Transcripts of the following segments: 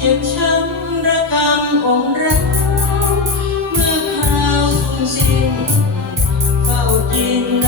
เจ็บช้ำระกำองรัเมื่อคราวสูญสิ้ข้ากิน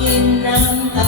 กินน้ำตา